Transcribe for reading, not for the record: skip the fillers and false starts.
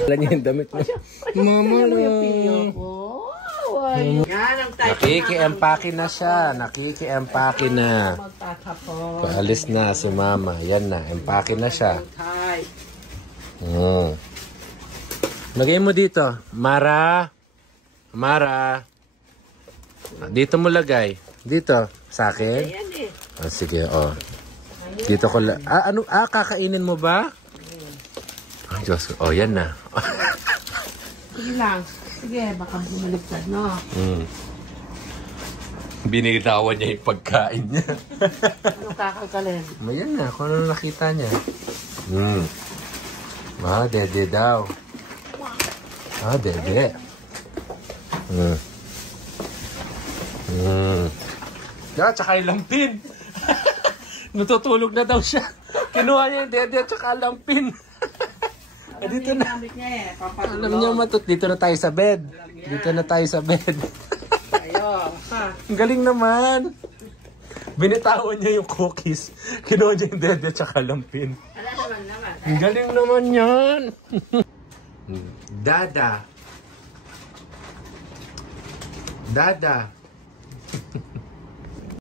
Wala niya yung damit mo. Mama lang. Nakiki-empake na siya. Nakiki-empake na. Paalis na si mama. Yan na. Empake na siya. Lagay mo dito. Mara. Mara. Dito mo lagay. Dito. Sa akin? Oh, sige. Oh. Dito ko lang. Ano? Kakainin mo ba? Oh, Diyos. Oh, yan na. Sige lang. Sige, baka bumaligtad, no? Binitawan niya yung pagkain niya. Ano kakalkalin? Mayan na, kung ano nakita niya. Dede daw. Dede. Tsaka yung lampin. Natutulog na daw siya. Kinuha niya yung dede at tsaka lampin. Dito na. Alam niya matut. Dito na tayo sa bed. Dito na tayo sa bed. Ang galing naman. Binitawan niya yung cookies. Kinuha niya yung dede tsaka lampin. Ang galing naman yan. Dada. Dada.